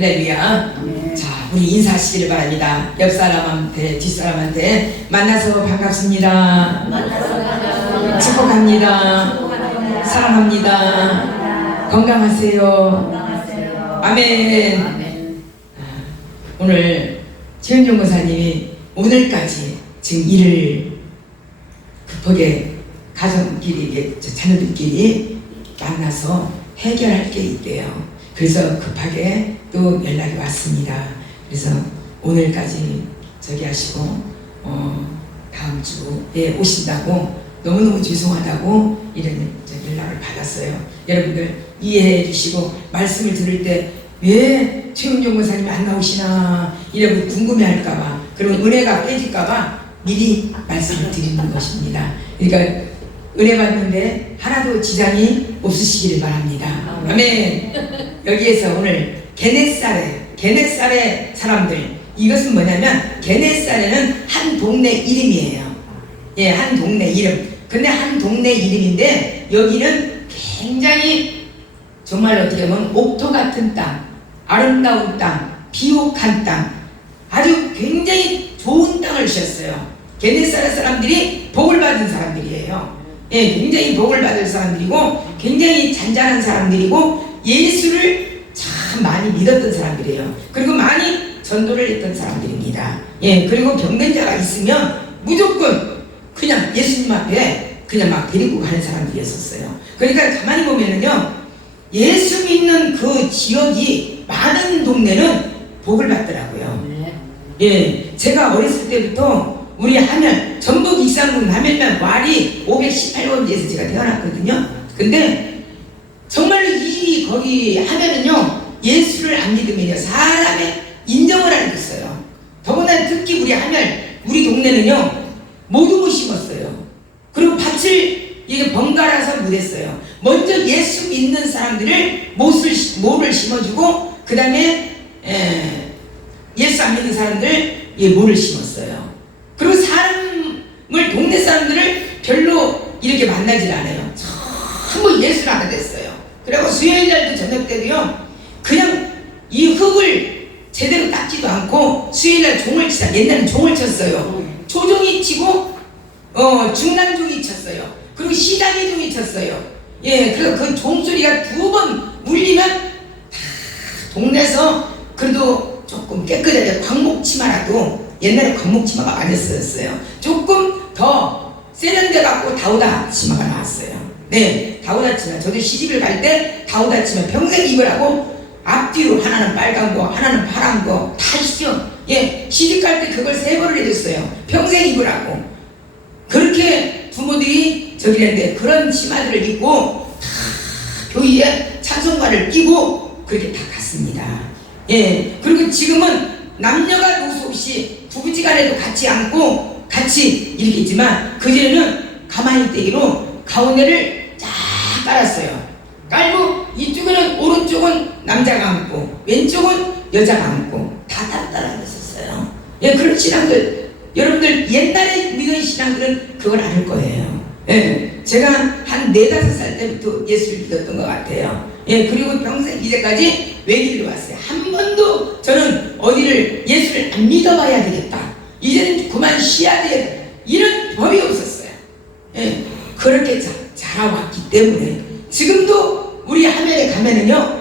할렐루야. 자, 우리 인사하시기를 바랍니다. 옆 사람한테, 뒷 사람한테 만나서 반갑습니다. 축복합니다. 사랑합니다. 건강하세요. 아멘. 오늘 최은종 목사님이 오늘까지 지금 일을 급하게 가정끼리, 자녀들끼리 만나서 해결할 게 있대요. 그래서 급하게 또 연락이 왔습니다. 그래서 오늘까지 저기 하시고 다음 주에 오신다고 너무너무 죄송하다고 이런 연락을 받았어요. 여러분들 이해해 주시고 말씀을 들을 때 왜 최은종 목사님이 안 나오시나 이러고 궁금해할까봐, 그리고 은혜가 깨질까봐 미리 말씀을 드리는 것입니다. 그러니까 은혜 받는데 하나도 지장이 없으시기를 바랍니다. 아멘. 여기에서 오늘 게넷살의 사람들, 이것은 뭐냐면 게넷살에는 한 동네 이름이에요. 예, 한 동네 이름. 근데 한 동네 이름인데 여기는 굉장히 정말 어떻게 보면 옥토 같은 땅, 아름다운 땅, 비옥한 땅, 아주 굉장히 좋은 땅을 주셨어요. 게넷살 사람들이 복을 받은 사람들이에요. 예, 굉장히 복을 받을 사람들이고 굉장히 잔잔한 사람들이고 예수를 참 많이 믿었던 사람들이에요. 그리고 많이 전도를 했던 사람들입니다. 예, 그리고 병든 자가 있으면 무조건 그냥 예수님 앞에 그냥 막 데리고 가는 사람들이었어요. 그러니까 가만히 보면은요, 예수 믿는 그 지역이 많은 동네는 복을 받더라고요. 예, 제가 어렸을 때부터 우리 하면 전북 익산군 하면면 와리 518번지에서 제가 태어났거든요. 근데 정말로 거기 하면은요, 예수를 안 믿으면요 사람의 인정을 안 했어요. 더구나 특히 우리 하면 우리 동네는요 모두 못 심었어요. 그리고 밭을 이게 번갈아서 묻었어요. 먼저 예수 믿는 사람들을 모를 심어주고 그 다음에 예수 안 믿는 사람들 모를 심었어요. 그리고 동네 사람들을 별로 이렇게 만나질 않아요. 전부 예수를 안 됐어요. 그리고 수요일날도 저녁 때도요 그냥 이 흙을 제대로 닦지도 않고 수요일날 종을 치자. 옛날엔 종을 쳤어요. 조종이 치고 중간종이 쳤어요. 그리고 시장의 종이 쳤어요. 예, 그래서 그 종소리가 2번 울리면 다 동네에서 그래도 조금 깨끗하게 광목치마라도, 옛날에 광목치마가 많이 쓰였어요. 조금 더 세련돼 갖고 다우다 치마가 나왔어요. 네, 다우다 치마. 저도 시집을 갈 때 다우다 치마 평생 입으라고 앞뒤로 하나는 빨간 거, 하나는 파란 거 다 있죠. 예, 시집 갈 때 그걸 3번을 해줬어요. 평생 입으라고. 그렇게 부모들이 저기랬는데 그런 치마들을 입고 다 교회에 찬송가를 끼고 그렇게 다 갔습니다. 예, 그리고 지금은 남녀가 노소 없이 부부지간에도 같이 앉고 같이 이렇게 있지만 그전에는 가만히 떼기로 가운데를 쫙 깔았어요. 깔고 이쪽에는 오른쪽은 남자가 앉고 왼쪽은 여자가 앉고 다 따로따로 앉았었어요. 예, 그런 신앙들, 여러분들 옛날에 믿은 신앙들은 그걸 알 거예요. 예, 제가 한 4-5살 때부터 예수를 믿었던 것 같아요. 예, 그리고 평생 이제까지 외길로 왔어요. 한 번도 저는 어디를 예수를 안 믿어봐야 되겠다, 이제는 그만 쉬어야 되겠다, 이런 법이 없었어요. 예, 그렇게 자라왔기 때문에 지금도 우리 하면에 가면은요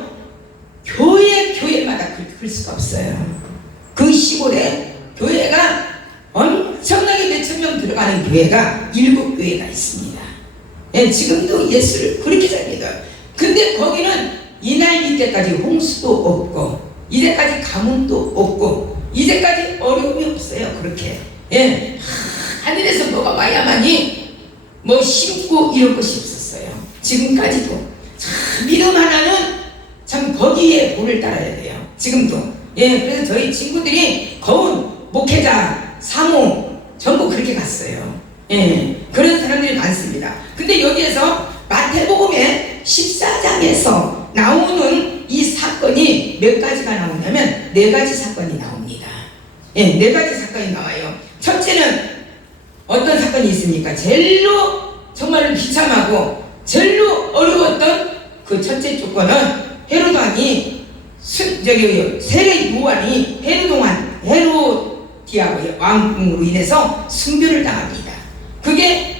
교회마다 그렇게 클 수가 없어요. 그 시골에 교회가 엄청나게 몇천 명 들어가는 교회가 7교회가 있습니다. 예, 지금도 예수를 그렇게 잘 믿어요. 근데 거기는 이날 이때까지 홍수도 없고 이제까지 가뭄도 없고 이제까지 어려움이 없어요. 그렇게. 예, 하늘에서 뭐가 와야만이 뭐 심고 이런 것이 없었어요. 지금까지도 참 믿음 하나는 참 거기에 본을 따라야 돼요. 지금도. 예, 그래서 저희 친구들이 거운 목회자, 사모 전부 그렇게 갔어요. 예, 그런 사람들이 많습니다. 근데 여기에서 마태복음의 14장에서 나오는 이 사건이 몇 가지가 나오냐면 4가지 사건이 나옵니다. 예, 4가지 사건이 나와요. 첫째는 어떤 사건이 있습니까? 제일로 정말로 비참하고 제일로 어려웠던 그 첫째 조건은 헤롯 왕이 세례 요한이 헤로디아 왕궁으로 인해서 순교를 당합니다. 그게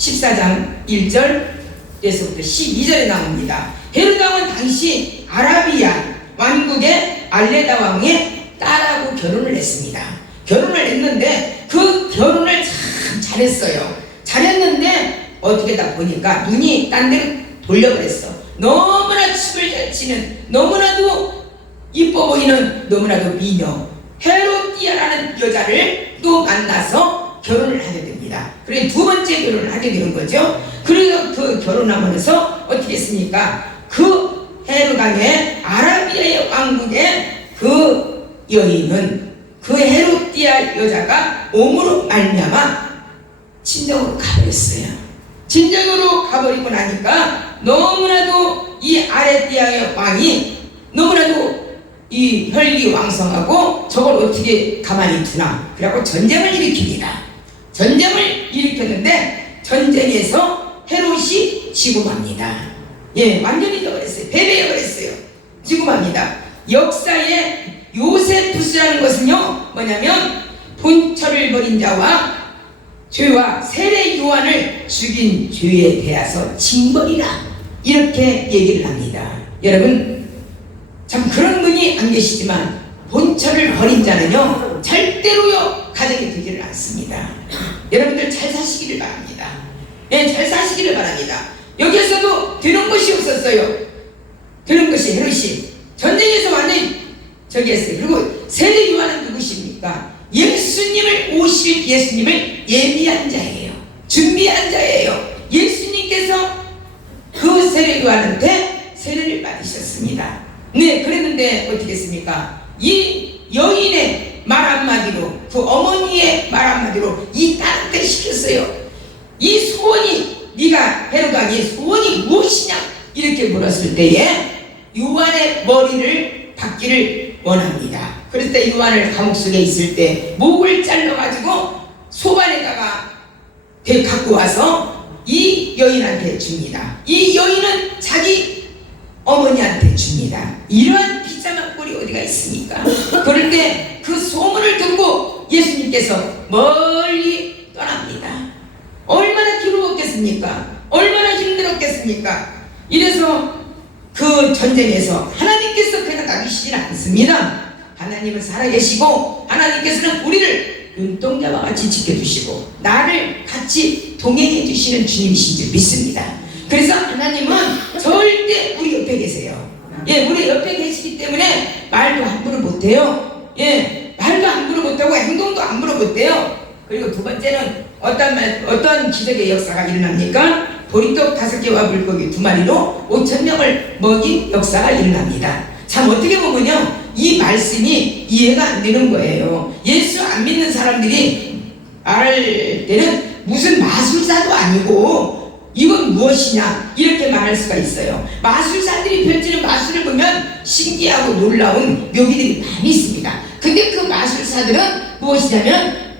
14장 1절에서부터 12절에 나옵니다. 헤로드 왕은 당시 아라비아 왕국의 알레다 왕의 딸하고 결혼을 했습니다. 결혼을 했는데 그 결혼을 참 잘했어요. 잘했는데 어떻게 다 보니까 눈이 딴 데로 돌려버렸어. 너무나 춤을 잘 치는, 너무나도 이뻐 보이는, 너무나도 미녀 헤로디아라는 여자를 또 만나서 결혼을 하게 됩니다. 그래 두 번째 결혼을 하게 되는 거죠. 그래서 그 결혼하면서 어떻게 했습니까? 그 헤로당의 아라비아의 왕국의 그 여인은 그 헤로디아 여자가 몸으로 말미암아 친정으로 가버렸어요. 친정으로 가버리고 나니까 너무나도 이 아라비아의 왕이 너무나도 이 혈기왕성하고 저걸 어떻게 가만히 두나. 그래갖고 전쟁을 일으킵니다. 전쟁을 일으켰는데 전쟁에서 헤롯이 지고 맙니다. 예, 완전히 져버렸어요. 패배해버렸어요. 지고 맙니다. 역사에 요세푸스라는 것은요 뭐냐면 본처를 벌인 자와 죄와 세례 요한을 죽인 죄에 대하여 징벌이라 이렇게 얘기를 합니다. 여러분 참 그런 분이 안 계시지만 본처를 벌인 자는요 절대로요 가정이 되지를 않습니다. 여러분들 잘 사시기를 바랍니다. 예, 잘 사시기를 바랍니다. 여기에서도 되는 것이 없었어요. 되는 것이 헤롯이 전쟁에서 완전히 저기 했어요. 그리고 세례 요한은 누구십니까? 예수님을 오실 예수님을 예비한 자예요. 준비한 자예요. 예수님께서 그 세례 요한한테 세례를 받으셨습니다. 네, 그랬는데 어떻게 했습니까? 이 여인의 말 한마디로, 그 어머니의 말 한마디로 이 딸한테 시켰어요. 이 소원이, 네가 헤로당이 소원이 무엇이냐 이렇게 물었을 때에 요한의 머리를 받기를 원합니다. 그럴 때 요한을 감옥 속에 있을 때 목을 잘라가지고 소반에다가 갖고 와서 이 여인한테 줍니다. 이 여인은 자기 어머니한테 줍니다. 이러한 비참한 꼴이 어디가 있습니까? 그럴 때 그 소문을 듣고 예수님께서 멀리 떠납니다. 얼마나 기루었겠습니까? 얼마나 힘들었겠습니까? 이래서 그 전쟁에서 하나님께서 그냥 놔두시지는 않습니다. 하나님은 살아계시고 하나님께서는 우리를 눈동자와 같이 지켜주시고 나를 같이 동행해 주시는 주님이신 줄 믿습니다. 그래서 하나님은 절대 우리 옆에 계세요. 예, 우리 옆에 계시기 때문에 말도 함부로 못해요. 예, 말도 함부로 못하고 행동도 함부로 못해요. 그리고 두 번째는 어떤 기적의 역사가 일어납니까? 보리떡 5개와 물고기 2마리로 5,000명을 먹인 역사가 일어납니다. 참 어떻게 보면요 이 말씀이 이해가 안 되는 거예요. 예수 안 믿는 사람들이 말할 때는 무슨 마술사도 아니고 이건 무엇이냐 이렇게 말할 수가 있어요. 마술사들이 펼치는 마술을 보면 신기하고 놀라운 묘기들이 많이 있습니다. 근데 그 마술사들은 무엇이냐면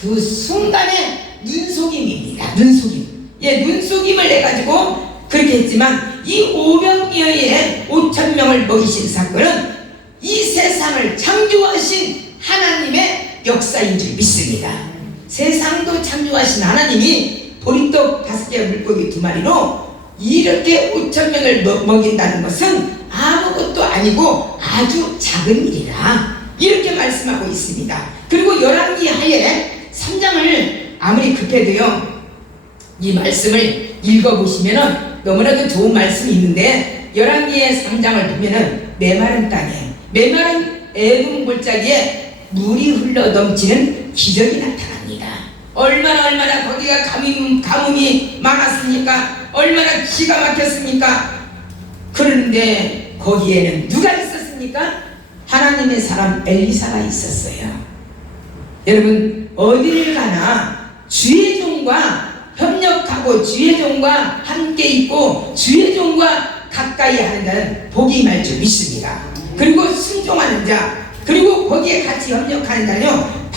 그 순간의 눈속임입니다. 눈속임. 예, 눈속임을 해가지고 그렇게 했지만 이 500여의 5,000명을 먹이신 사건은 이 세상을 창조하신 하나님의 역사인 줄 믿습니다. 세상도 창조하신 하나님이 보리떡 5개 물고기 2마리로 이렇게 5,000명을 먹인다는 것은 아무것도 아니고 아주 작은 일이라 이렇게 말씀하고 있습니다. 그리고 열왕기 하에 3장을 아무리 급해도요 이 말씀을 읽어보시면 너무나도 좋은 말씀이 있는데 열왕기의 3장을 보면은 메마른 땅에 메마른 애굽 골짜기에 물이 흘러 넘치는 기적이 나타납니다. 얼마나 거기가 가뭄이 많았습니까? 얼마나 기가 막혔습니까? 그런데 거기에는 누가 있었습니까? 하나님의 사람 엘리사가 있었어요. 여러분 어디를 가나 주의 종과 협력하고 주의 종과 함께 있고 주의 종과 가까이 하는 자는 복이 임할 줄 믿습니다. 그리고 순종하는 자 그리고 거기에 같이 협력하는 자는요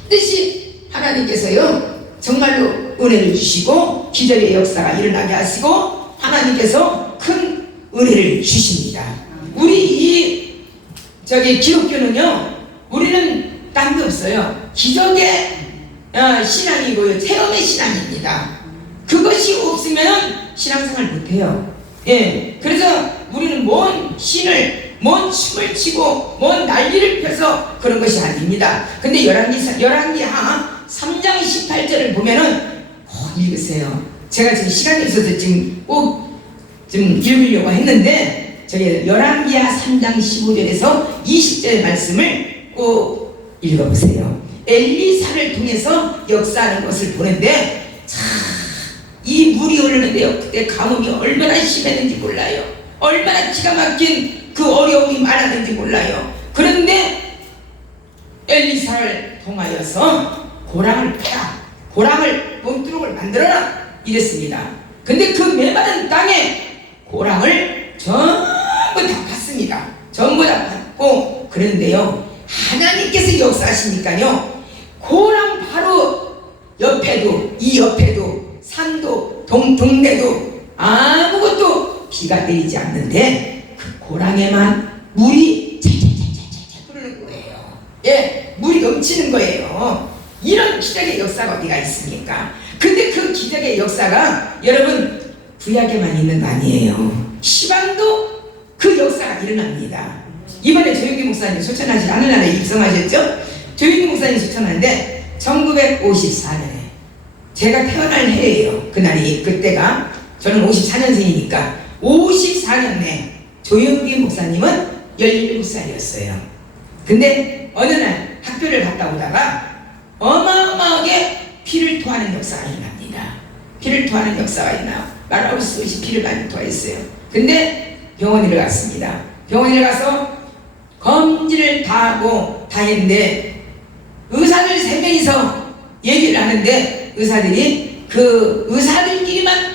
반드시 하나님께서요 정말로 은혜를 주시고 기적의 역사가 일어나게 하시고 하나님께서 큰 은혜를 주십니다. 우리 이 기독교는요, 우리는 딴 게 없어요. 기적의 신앙이고요, 체험의 신앙입니다. 그것이 없으면 신앙생활 못해요. 예, 그래서 우리는 뭔 신을, 뭔 춤을 추고 뭔 난리를 펴서 그런 것이 아닙니다. 근데 열왕기하 3장 18절을 보면은 꼭 읽으세요. 제가 지금 시간이 없어서 지금 꼭 좀 읽으려고 했는데, 저기 열왕기하 3장 15절에서 20절의 말씀을 꼭 읽어보세요. 엘리사를 통해서 역사하는 것을 보는데, 참 이 물이 흐르는데요, 그때 가뭄이 얼마나 심했는지 몰라요. 얼마나 기가 막힌 그 어려움이 많았는지 몰라요. 그런데 엘리사를 통하여서 고랑을 패라, 고랑을 논두룩을 만들어라 이랬습니다. 근데 그 메마른 땅에 고랑을 전부 다 팠습니다. 전부 다 팠고, 그런데요, 하나님께서 역사하시니까요, 고랑 바로 옆에도, 이 옆에도, 산도, 동네도 아무것도 비가 내리지 않는데 그 고랑에만 물이 찰찰찰찰 흐르는 거예요. 예, 물이 넘치는 거예요. 이런 기적의 역사가 어디가 있습니까? 근데 그 기적의 역사가 여러분 구약에만 있는 거 아니에요. 시방도 그 역사가 일어납니다. 이번에 조영기 목사님 소천하신 하늘나라에 입성하셨죠? 조영기 목사님 소천하는데 1954년에 제가 태어날 해예요. 그때가 저는 54년생이니까 54년에 조영기 목사님은 17살이었어요. 근데 어느 날 학교를 갔다 오다가 어마어마하게 피를 토하는 역사가 일어납니다. 피를 토하는 역사가 있나 말할 수 없이 피를 많이 토했어요. 근데 병원에 갔습니다. 병원에 가서 검진을 다 하고 다 했는데 의사들 3명이서 얘기를 하는데 의사들이 그 의사들끼리만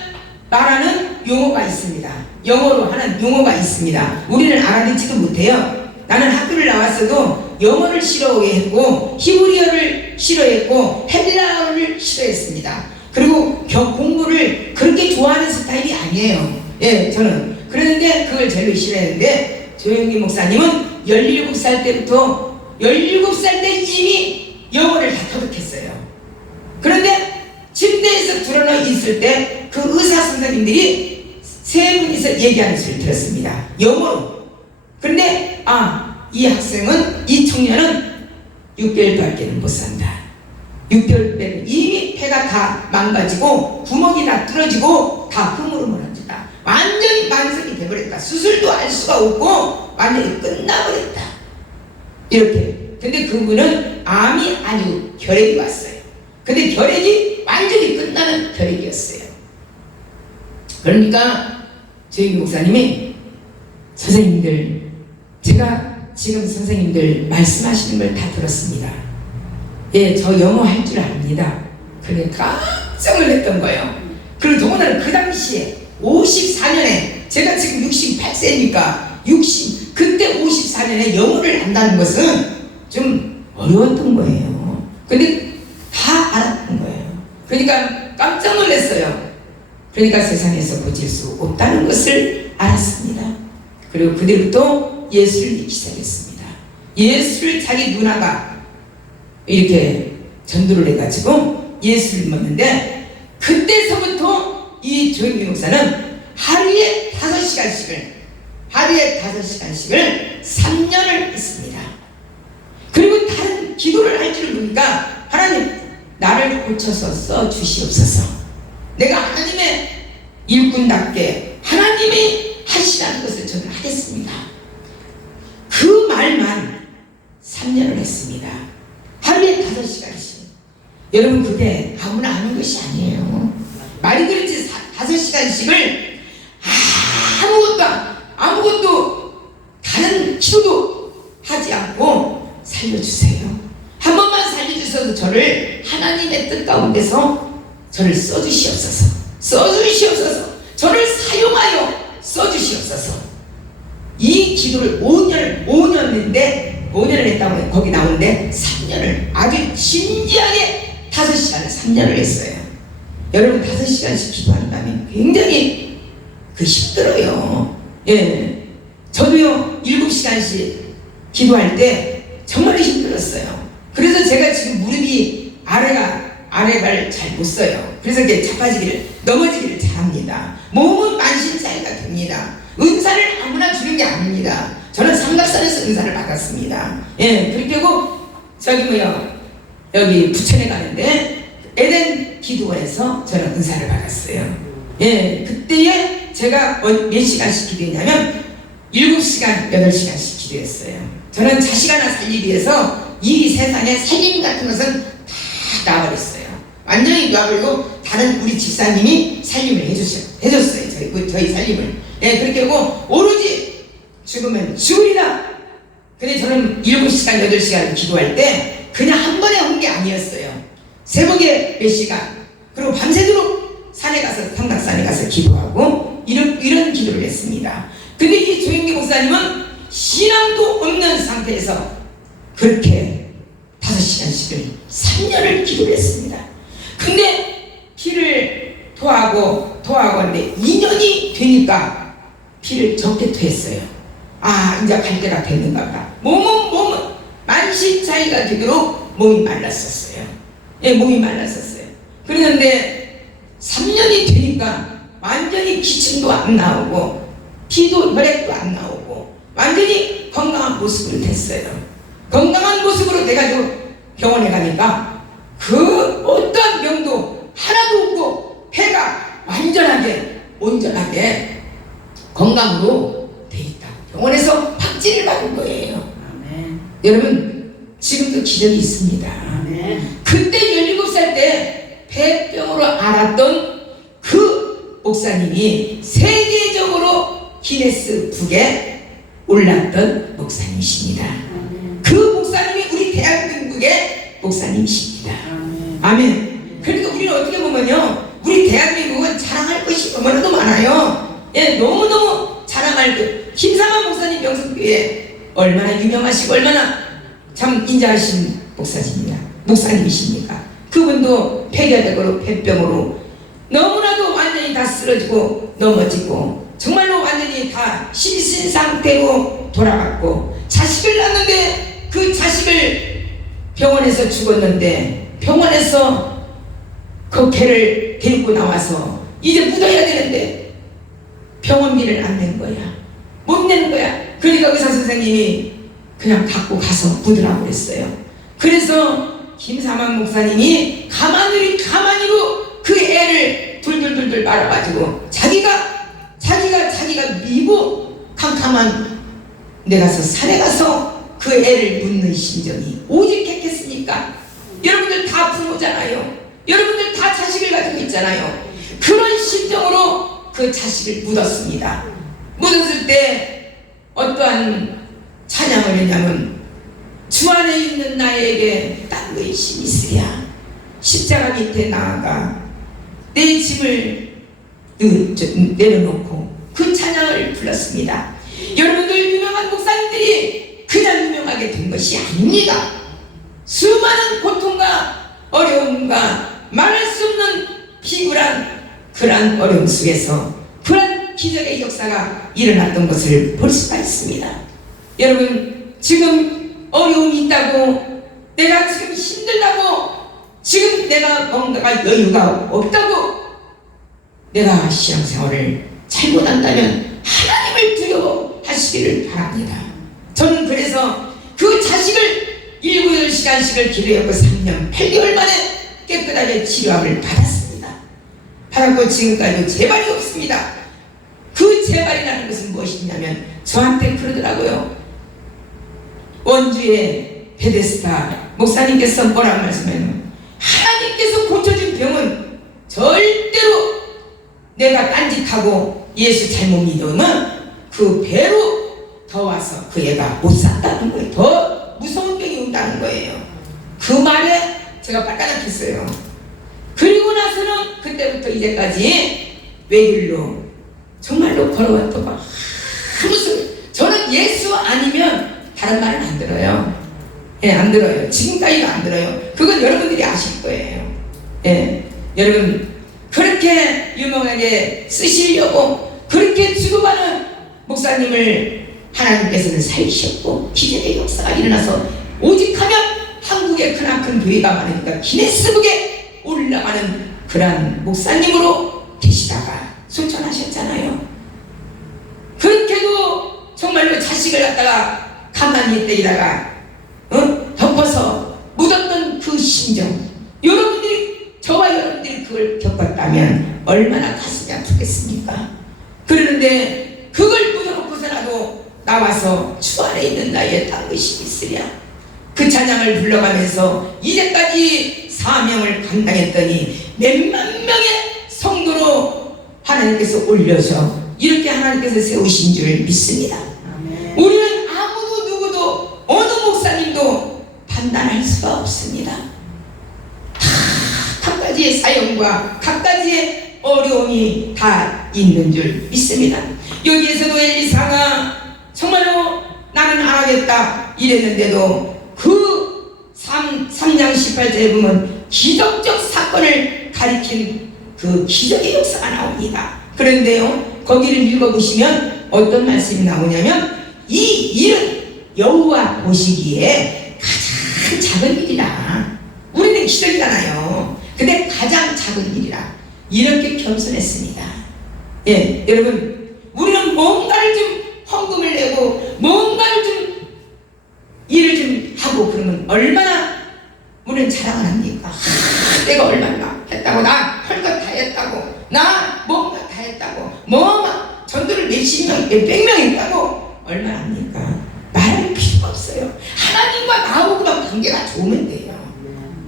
말하는 용어가 있습니다. 영어로 하는 용어가 있습니다. 우리는 알아듣지도 못해요. 나는 학교를 나왔어도 영어를 싫어했고 히브리어를 싫어했고 헬라어를 싫어했습니다. 그리고 공부를 그렇게 좋아하는 스타일이 아니에요. 예, 저는. 그런데 그걸 제일 싫어했는데 조영기 목사님은 17살 때부터 17살 때 이미 영어를 다 터득했어요. 그런데 침대에서 드러나 있을 때 그 의사 선생님들이 3분이서 얘기하는 소리를 들었습니다. 영어로. 그런데 이 학생은, 이 청년은 6개월밖에는 못 산다. 6개월 빼는 이미 폐가 다 망가지고 구멍이 다 뚫어지고 다 흐물흐물합니다. 완전히 만성이 돼버렸다. 수술도 할 수가 없고 완전히 끝나버렸다. 이렇게. 근데 그분은 암이 아니고 결핵이 왔어요. 근데 결핵이 완전히 끝나는 결핵이었어요. 그러니까 저희 목사님이 선생님들, 제가 지금 선생님들 말씀하시는 걸 다 들었습니다. 예, 저 영어 할 줄 압니다. 그래 깜짝 놀랐던 거예요. 그리고 더군다나 그 당시에 54년에 제가 지금 68세니까 그때 54년에 영어를 한다는 것은 좀 어려웠던 거예요. 근데 다 알았던 거예요. 그러니까 깜짝 놀랐어요. 그러니까 세상에서 고칠 수 없다는 것을 알았습니다. 그리고 그때부터 예수를 믿기 시작했습니다. 예수를 자기 누나가 이렇게 전도를 해가지고 예수를 믿었는데, 그때서부터 이 조영기 목사는 하루에 5시간씩을 3년을 했습니다. 그리고 다른 기도를 할 줄을 모르니까, 하나님 나를 고쳐서 써주시옵소서. 내가 하나님의 일꾼답게 하나님이 하시라는 것을 저는 하겠습니다. 그 말만 3년을 했습니다. 하루에 5시간씩. 여러분 그게 아무나 하는 것이 아니에요. 말이 그렇지 5시간씩을 아무것도 다른 기도도 하지 않고 살려주세요. 한 번만 살려주셔서 저를 하나님의 뜻 가운데서 저를 써주시옵소서. 저를 사용하여 써주시옵소서. 이 기도를 5년을 했다고 거기 나오는데 3년을 아주 진지하게 5시간을 3년을 했어요. 여러분 5시간씩 기도한다면 굉장히 힘들어요. 예, 저도요 7시간씩 기도할 때 정말 힘들었어요. 그래서 제가 지금 무릎이 아래발 잘 못 써요. 그래서 이렇게 넘어지기를 잘합니다. 몸은 만신창이가 됩니다. 은사를 아무나 주는 게 아닙니다. 저는 삼각산에서 은사를 받았습니다. 예, 그렇게 하고 여기 부천에 가는데 에덴 기도원에서 저는 은사를 받았어요. 예, 그때에 제가 몇 시간씩 기도했냐면 7시간, 8시간씩 기도했어요. 저는 자식 하나 살리기 위해서 이 세상에 살림 같은 것은 다 놔버렸어요. 완전히 놔버리고 다른 우리 집사님이 살림을 해줬어요. 저희 살림을. 예, 그렇게 하고 오로지 죽으면 죽으리라. 근데 저는 7시간, 8시간 기도할 때 그냥 한 번에 한 게 아니었어요. 새벽에 몇 시간, 그리고 밤새도록 삼각산에 가서 기도하고 이런 기도를 했습니다. 근데 이 조영기 목사님은 신앙도 없는 상태에서 그렇게 5시간씩을 3년을 기도를 했습니다. 근데 피를 토하고 하는데 2년이 되니까 피를 적게 토했어요. 아, 이제 갈 때가 됐는가 보다. 몸은 만신차이가 되도록 몸이 말랐었어요. 예, 몸이 말랐었어요. 그랬는데 3년이 되니까 완전히 기침도 안 나오고 피도 혈액도 안 나오고 완전히 건강한 모습으로 됐어요. 건강한 모습으로 돼가지고 병원에 가니까 그 어떤 병도 하나도 없고 폐가 온전하게 건강으로 돼 있다. 병원에서 박진을 받은 거예요. 아멘. 여러분, 지금도 기적이 있습니다. 아멘. 그때 17살 때 폐병으로 앓았던 그 목사님이 세계적으로 기네스북에 올랐던 목사님이십니다. 아멘. 그 목사님이 우리 대한민국의 목사님이십니다. 아멘. 아멘. 그러니까 우리는 어떻게 보면요, 우리 대한민국은 자랑할 것이 너무나도 많아요. 예, 너무너무 자랑할 것. 김상환 목사님 명성교회 얼마나 유명하시고 얼마나 참 인자하신 목사님이십니까? 그분도 폐결핵으로 폐병으로 너무나도 완전히 다 쓰러지고 넘어지고 정말로 완전히 다 실신 상태로 돌아갔고, 자식을 낳는데 그 자식을 병원에서 죽었는데 병원에서 그 개를 데리고 나와서 이제 묻어야 되는데 병원비를 안 낸 거야. 못 내는 거야. 그러니까 의사 선생님이 그냥 갖고 가서 묻으라고 그랬어요. 그래서 김사만 목사님이 가만히로 그 애를 둘둘둘둘 말아가지고 자기가 미고 캄캄한 데 가서 산에 가서 그 애를 묻는 심정이 오직했겠습니까? 여러분들 다 부모잖아요. 여러분들 다 자식을 가지고 있잖아요. 그런 심정으로 그 자식을 묻었습니다. 묻었을 때 어떠한 찬양을 했냐면, 주 안에 있는 나에게 딴 의심이 있으랴 십자가 밑에 나아가 내 짐을 내려놓고 그 찬양을 불렀습니다. 여러분들, 유명한 목사님들이 그냥 유명하게 된 것이 아닙니다. 수많은 고통과 어려움과 말할 수 없는 비굴한 그러한 어려움 속에서 그러한 기적의 역사가 일어났던 것을 볼 수가 있습니다. 여러분, 지금 어려움이 있다고, 내가 지금 힘들다고, 지금 내가 뭔가가 여유가 없다고 내가 신앙생활을 잘못한다면 하나님을 두려워하시기를 바랍니다. 저는 그래서 그 자식을 7, 8시간씩을 기도했고 3년 8개월 만에 깨끗하게 치료함을 받았습니다. 받았고 지금까지 재발이 없습니다. 그 재발이라는 것은 무엇이냐면, 저한테 그러더라고요. 원주의 베데스다 목사님께서 뭐라고 말씀해요? 하나님께서 고쳐준 병은 절대로 내가 딴짓하고 예수 잘못 믿으면 그 배로 더 와서 그 애가 못 산다는 거예요. 더 무서운 병이 온다는 거예요. 그 말에 제가 빨간락했어요. 그리고 나서는 그때부터 이제까지 외길로 정말로 걸어왔던 거 아무 소리. 저는 예수 아니면 다른 말은 안 들어요. 예, 안 들어요. 지금까지도 안 들어요. 그건 여러분들이 아실 거예요. 예, 여러분, 그렇게 유명하게 쓰시려고 그렇게 주도하는 목사님을 하나님께서는 살리셨고 기적의 역사가 일어나서 오직하면 한국에 크나큰 교회가 많으니까 기네스북에 올라가는 그러한 목사님으로 계시다가 소천하셨잖아요. 그렇게도 정말로 자식을 갖다가 가만히 있다가 덮어서 묻었던 그 심정, 여러분들이 저와 여러분들이 그걸 겪었다면 얼마나 가슴이 아프겠습니까? 그러는데 그걸 묻어놓고서라도 나와서 주 안에 있는 나의 딴 것이 있으랴 그 찬양을 불러가면서 이제까지 사명을 감당했더니 몇만 명의 성도로 하나님께서 올려서 이렇게 하나님께서 세우신 줄 믿습니다. 아멘. 우리는 아무도 누구도 어느 목사님도 판단할 수가 없습니다. 각가지의 사연과 각가지의 어려움이 다 있는 줄 믿습니다. 여기에서도 엘리사가 정말로 나는 안 하겠다 이랬는데도 그 3장 18절에 보면 기적적 사건을 가리킨 그 기적의 역사가 나옵니다. 그런데요, 거기를 읽어보시면 어떤 말씀이 나오냐면 이 일은 여호와 보시기에 가장 작은 일이라. 우리는 기적이잖아요. 근데 가장 작은 일이라 이렇게 겸손했습니다. 예, 여러분, 우리는 뭔가를 좀 헌금을 내고 뭔가를 좀 일을 좀 하고 그러면 얼마나 우리는 자랑을 합니까? 내가 얼마나 했다고, 나 할 것 다 했다고, 나 뭔가 다 했다고, 막 전도를 몇십 명, 몇백 명 했다고 얼마나 합니까? 말할 필요가 없어요. 하나님과 나하고만 관계가 좋으면 돼요.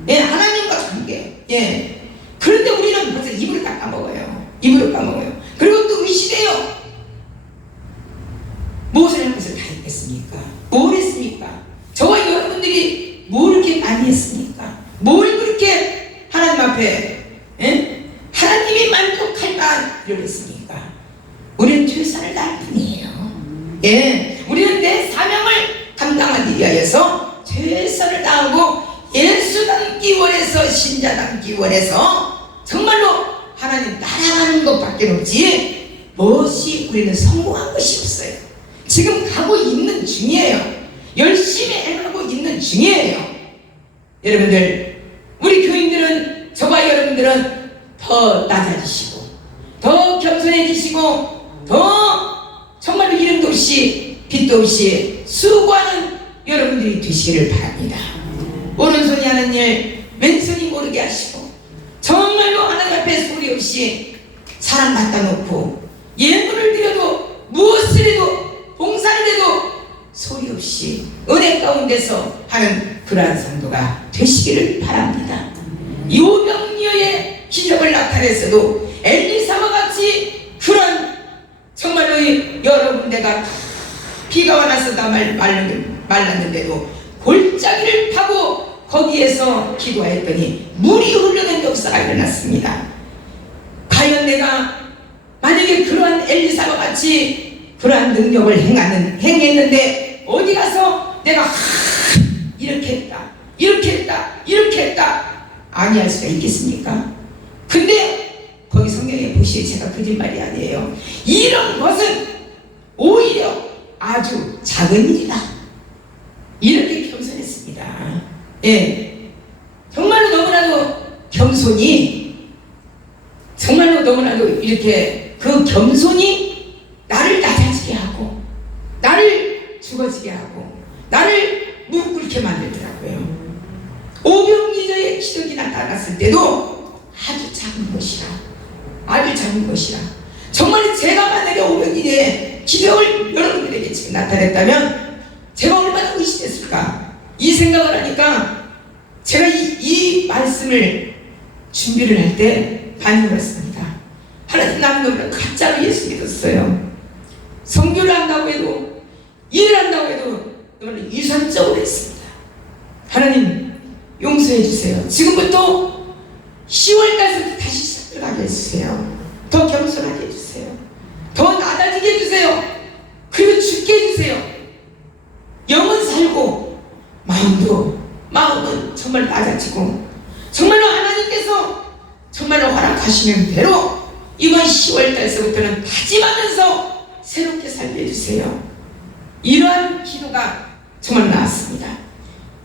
예, 하나님과 관계. 예. 그런데 우리는 벌써 입으로 다 까먹어요. 입으로 까먹어요. 그리고 또 의시돼요. 무엇을 할 것을 다 했겠습니까? 뭘 했습니까? 저와 여러분들이 뭘 그렇게 많이 했습니까? 뭘 그렇게 하나님 앞에 하나님이 만족할 만한 일을 했습니까? 우리는 최선을 다할 뿐이에요. 예, 우리는 내 사명을 감당하기 위하여서 최선을 다하고 예수 닮기 원해서 신자 닮기 원해서 정말로 하나님 따라가는 것밖에 없지 무엇이 우리는 성공한 것이 없어요. 지금 가고 있는 중이에요. 열심히 해가고 있는 중이에요. 여러분들, 우리 교인들은, 저와 여러분들은 더 낮아지시고 더 겸손해지시고 더 정말로 이름도 없이 빛도 없이 수고하는 여러분들이 되시기를 바랍니다. 오른손이 하는 일 왼손이 모르게 하시고 정말로 하나님 앞에 소리 없이 사랑 갖다 놓고 예물을 드려도 무엇을 해도 봉사를 해도 소리 없이 은혜 가운데서 하는 그러한 성도가 되시기를 바랍니다. 요병리어의 기적을 나타냈어도 엘리사와 같이 그런 정말로 여러 군데가 비가 와서 다 말랐는데도 골짜기를 파고 거기에서 기도했더니 물이 흐르는 역사가 일어났습니다. 과연 내가 만약에 그러한 엘리사와 같이 그러한 능력을 행했는데 어디 가서 내가 이렇게 했다, 이렇게 했다, 이렇게 했다 아니할 수가 있겠습니까? 근데 거기 성경에 보시에 제가 거짓말이 아니에요. 이런 것은 오히려 아주 작은 일이다. 이렇게 겸손했습니다. 예, 정말로 너무나도 겸손이, 정말로 너무나도 이렇게 그 겸손이 나를 낮아지게 하고 나를 죽어지게 하고 나를 무릎 꿇게 만들더라고요. 오병이어의 기적이 나타났을 때도 아주 작은 것이라, 아주 작은 것이라. 정말 제가 만약에 오병이어의 기적을 여러분들에게 지금 나타냈다면 제가 얼마나 의심했을까 이 생각을 하니까 제가 이 말씀을 준비를 할 때 반응을 했습니다. 하나님, 나는 너무나 가짜로 예수 믿었어요. 선교를 한다고 해도 일을 한다고 해도 너무나 유선적으로 했습니다. 하나님 용서해 주세요. 지금부터 10월까지 다시 시작하게 해주세요. 더 겸손하게 해주세요. 더 낮아지게 해주세요. 그리고 죽게 해주세요. 영은 살고 마음은 정말 낮아지고 정말로 하나님께서 정말로 허락하시는 대로 이번 10월달서부터는 다짐하면서 새롭게 살게 해주세요. 이러한 기도가 정말 나왔습니다.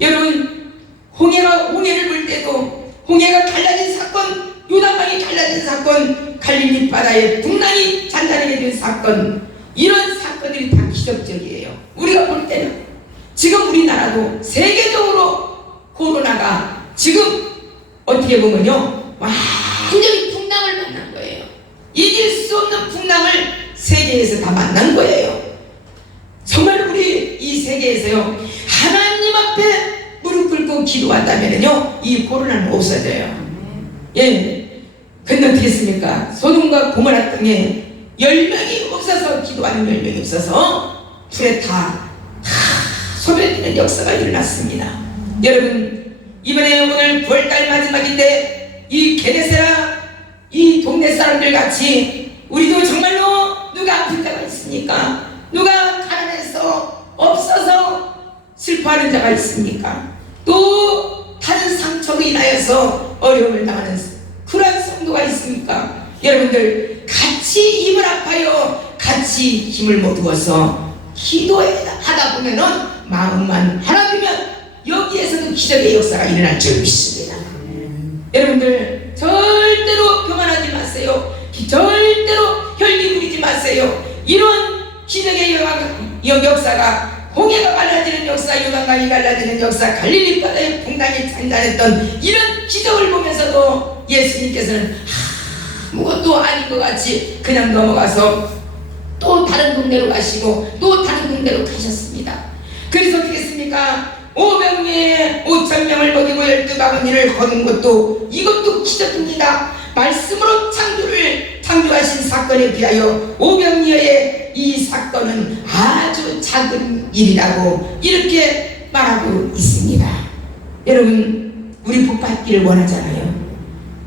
여러분, 홍해를 볼 때도 홍해가 갈라진 사건, 요단강이 갈라진 사건, 갈릴리 바다에 풍랑이 잔잔하게 된 사건, 이런 사건들이 다 기적적이에요. 우리가 볼 때는 지금 우리나라도 세계적으로 코로나가 지금 어떻게 보면요 완전히 풍랑을 만난 거예요. 이길 수 없는 풍랑을 세계에서 다 만난 거예요. 정말 우리 이 세계에서요 하나님 앞에 무릎 꿇고 기도한다면요 이 코로나는 없어져요. 예. 근데 어떻게 했습니까? 소돔과 고모라 땅에 10명이 없어서 기도하는 10명이 없어서 불에 다 소멸되는 역사가 일어났습니다. 여러분, 이번에 오늘 9월달 마지막인데 이 게네사라 이 동네 사람들 같이 우리도 정말로 누가 아픈 자가 있습니까? 누가 가난해서 없어서 슬퍼하는 자가 있습니까? 또 다른 상처로 인하여서 어려움을 당하는 그러한 성도가 있습니까? 여러분들 같이 힘을 합하여 같이 힘을 모두어서 기도하다 보면은 마음만 하나면 여기에서도 기적의 역사가 일어날 줄 믿습니다. 여러분들 절대로 교만하지 마세요. 절대로 혈기 부리지 마세요. 이런 기적의 역사가 홍해가 갈라지는 역사, 요단강이 갈라지는 역사, 갈릴리 바다의 풍랑이 잔잔했던 이런 기적을 보면서도 예수님께서는 아무것도 아닌 것 같이 그냥 넘어가서 또 다른 동네로 가시고 또 다른 동네로 가셨습니다. 그래서 어떻게 했습니까? 500명에 5,000명을 먹이고 12바구니를 거둔 것도 이것도 기적입니다. 말씀으로 창조하신 사건에 비하여 500여의 이 사건은 아주 작은 일이라고 이렇게 말하고 있습니다. 여러분, 우리 복받기를 원하잖아요.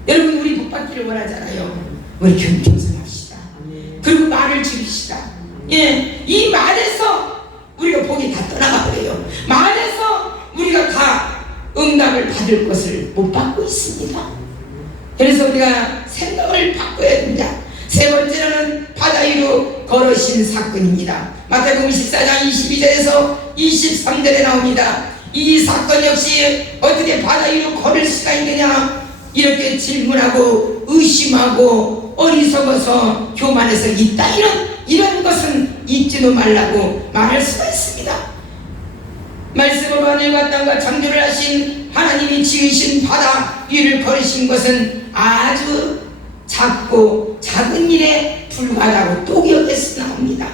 여러분, 우리 복받기를 원하잖아요. 우리 겸손합시다. 그리고 말을 줄이시다. 예, 이 말에서 우리가 복이 다 떠나가 버려요. 말에서 우리가 다 응답을 받을 것을 못 받고 있습니다. 그래서 우리가 생각을 바꿔야 됩니다. 세 번째로는 바다 위로 걸으신 사건입니다. 마태복음 14장 22절에서 23절에 나옵니다. 이 사건 역시 어떻게 바다 위로 걸을 수가 있느냐 이렇게 질문하고 의심하고 어리석어서 교만해서 있다 이런 것은 잊지도 말라고 말할 수가 있습니다. 말씀으로 하늘과 땅과 창조를 하신 하나님이 지으신 바다 위를 걸으신 것은 아주 작고 작은 일에 불과하다고 또 기억해서 나옵니다.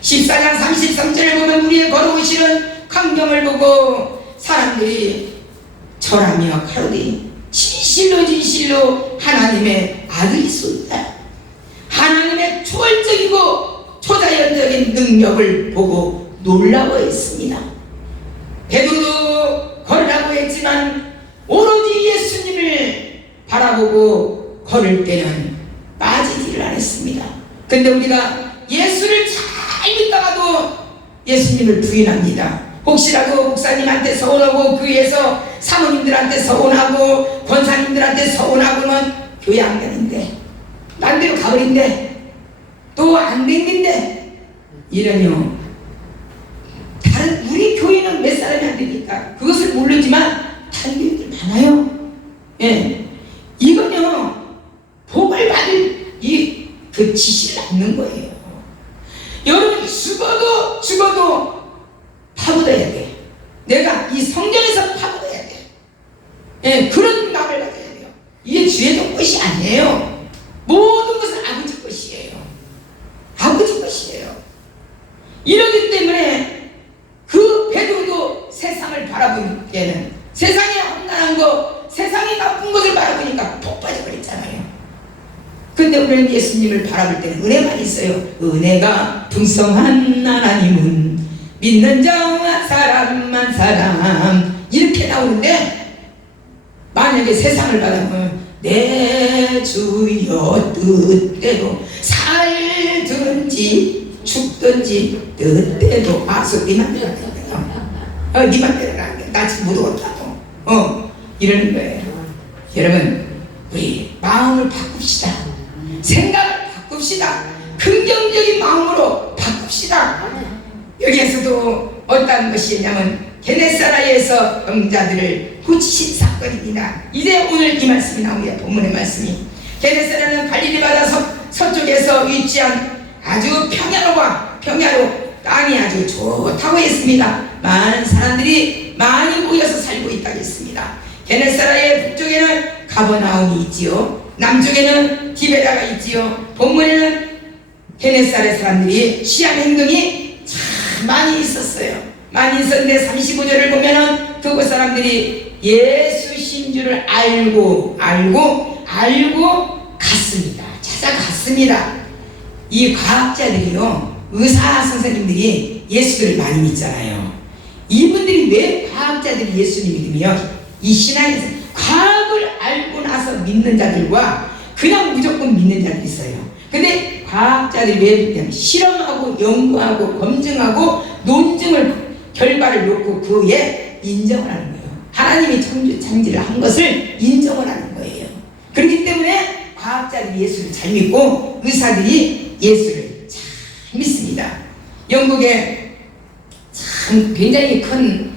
14장 33절을 보면 우리의 걸어오시는 광경을 보고 사람들이 절하며 가로되 진실로 하나님의 아들이소이다. 하나님의 초월적이고 초자연적인 능력을 보고 놀라워했습니다. 베드로도 걸으라고 했지만 오로지 예수님을 바라보고 걸을 때는 빠지지를 않았습니다. 근데 우리가 예수를 잘 믿다가도 예수님을 부인합니다. 혹시라도 목사님한테 서운하고 교회에서 사모님들한테 서운하고 권사님들한테 서운하고는 교회 안 가는데 딴 데로 가버린대 또 안 댕긴대 이러면 다른 우리 교회는 몇 사람이 안 되니까 그것을 모르지만 다른 교회들 많아요. 예, 이건요 복을 받을 그 지시를 않는 거예요. 여러분 죽어도 파묻어야 돼. 내가 이 성경에서 파묻어야 돼. 예, 그런 마음을 가져야 돼요. 이게 주의 것이 아니에요. 모든 것은 아버지 것이에요. 아버지 것이에요. 이러기 때문에 그 베드로도 세상을 바라볼 때는 세상에 험난한 거, 세상에 나쁜 것을 바라보니까 폭 빠져버렸잖아요. 근데 우리는 예수님을 바라볼 때는 은혜만 있어요. 은혜가 풍성한 하나님은 믿는 자와 사람만 사람 이렇게 나오는데 만약에 세상을 바라보면 내 주여 뜻대로 살든지 죽든지 뜻대로 네 맘대로 안 된다. 네 맘대로 안 돼. 나 지금 무더웠다고. 이러는 거예요. 여러분, 우리 마음을 바꿉시다. 생각을 바꿉시다. 긍정적인 마음으로 바꿉시다. 여기에서도 어떤 것이냐면 게네사라에서 병자들을 고치신 사건입니다. 이제 오늘 이 말씀이 나옵니다. 본문의 말씀이. 게네사라는 갈릴리 바다 서쪽에서 위치한 아주 평야로 땅이 아주 좋다고 했습니다. 많은 사람들이 많이 모여서 살고 있다고 했습니다. 게네사라의 북쪽에는 가버나움이 있지요. 남쪽에는 디베라가 있지요. 본문에는 게네사렛 사람들이 취한 행동이 참 많이 있었어요. 많이 있었는데 35절을 보면은 그곳 사람들이 예수신 줄을 알고 갔습니다. 찾아갔습니다. 이 과학자들이요, 의사 선생님들이 예수를 많이 믿잖아요. 이분들이 왜 과학자들이 예수를 믿으며 이 신앙에서 과학을 알고 나서 믿는 자들과 그냥 무조건 믿는 자들이 있어요. 근데 과학자들이 왜 믿냐면 실험하고 연구하고 검증하고 논증을 결과를 놓고 그에 인정을 하는 거예요. 하나님이 창조를 한 것을 인정을 하는 거예요. 그렇기 때문에 과학자들이 예수를 잘 믿고 의사들이 예수를 잘 믿습니다. 영국에 참 굉장히 큰,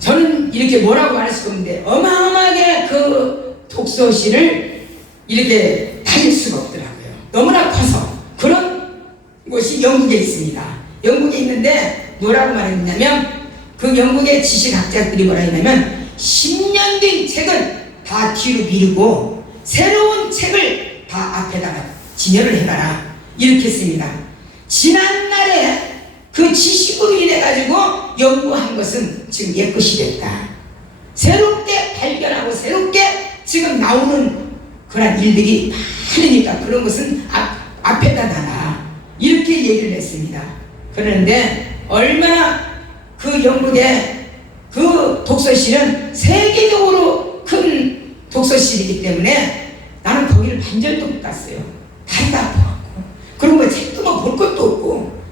저는 이렇게 뭐라고 말할 수가 없는데 어마어마하게 그 독서실을 이렇게 다닐 수가 없더라고요. 너무나 커서. 그런 곳이 영국에 있습니다. 영국에 있는데 뭐라고 말했냐면 그 영국의 지식학자들이 뭐라 했냐면 10년 된 책은 다 뒤로 미루고 새로운 책을 다 앞에다가 진열을 해놔라, 이렇게 했습니다. 지난날에 그 지식으로 인해 가지고 연구한 것은 지금 옛것이 됐다. 새롭게 발견하고 새롭게 지금 나오는 그런 일들이 많으니까 그런 것은 앞에다 놔라, 이렇게 얘기를 했습니다. 그런데 얼마나 그 영국의 그 독서실은 세계적으로 큰 독서실이기 때문에 나는 거기를 반절도 못 갔어요. 다리가 아파갖고. 그리고 뭐 책도 뭐 볼 것도 없고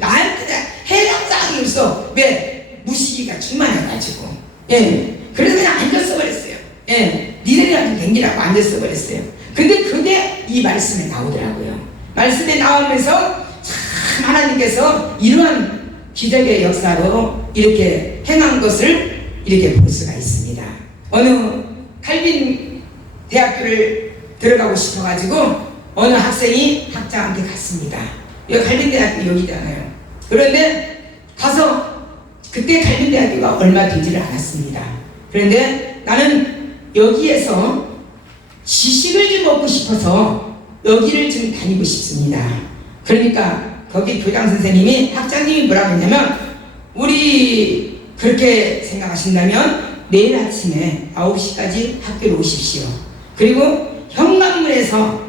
나한테 해당사항이 없어. 왜? 무시기가 충만해가지고. 예. 그래서 그냥 앉았어 버렸어요. 예. 니들이랑 좀 댕기라고 앉았어 버렸어요. 근데 그게 이 말씀에 나오더라고요. 말씀에 나오면서 참 하나님께서 이러한 기적의 역사로 이렇게 행한 것을 이렇게 볼 수가 있습니다. 어느 칼빈 대학교를 들어가고 싶어가지고 어느 학생이 학장한테 갔습니다. 여기 칼빈 대학교 여기잖아요. 그런데 가서 그때 칼빈 대학교가 얼마 되지를 않았습니다. 그런데 나는 여기에서 지식을 좀 얻고 싶어서 여기를 좀 다니고 싶습니다. 그러니까 거기 교장 선생님이, 학장님이 뭐라고 했냐면, 우리 그렇게 생각하신다면 내일 아침에 9시까지 학교로 오십시오. 그리고 현관문에서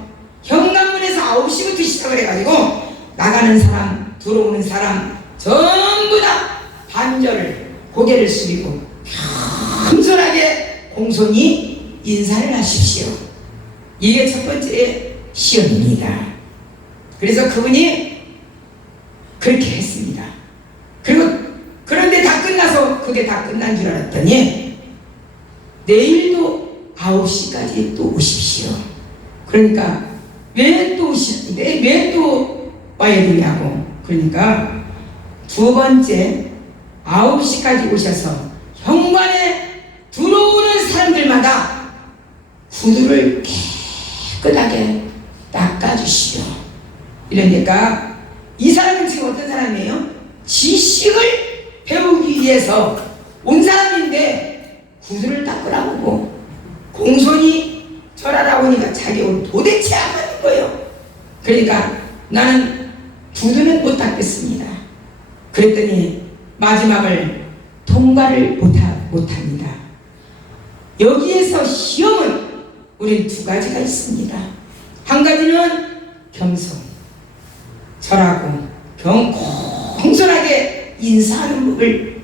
9시부터 시작을 해가지고 나가는 사람, 들어오는 사람 전부 다 반절을 고개를 숙이고 겸손하게 공손히 인사를 하십시오. 이게 첫 번째 시험입니다. 그래서 그분이 그렇게 했습니다. 그런데 다 끝나서 그게 다 끝난 줄 알았더니 내일도 9시까지 또 오십시오. 그러니까 왜 또 오시는데 왜 또 와야 되냐고. 그러니까 두 번째 9시까지 오셔서 현관에 들어오는 사람들마다 구두를 깨끗하게 닦아주시오. 이러니까 이 사람은 지금 어떤 사람이에요? 지식을 배우기 위해서 온 사람인데 구두를 닦으라고 공손히 절하라고 하니까 자기 오늘 도대체 안 하는 거예요. 그러니까 나는 구두는 못 닦겠습니다. 그랬더니 마지막을 통과를 못합니다. 여기에서 시험은 우리는 두 가지가 있습니다. 한 가지는 겸손, 절하고 공손하게 인사하는 법을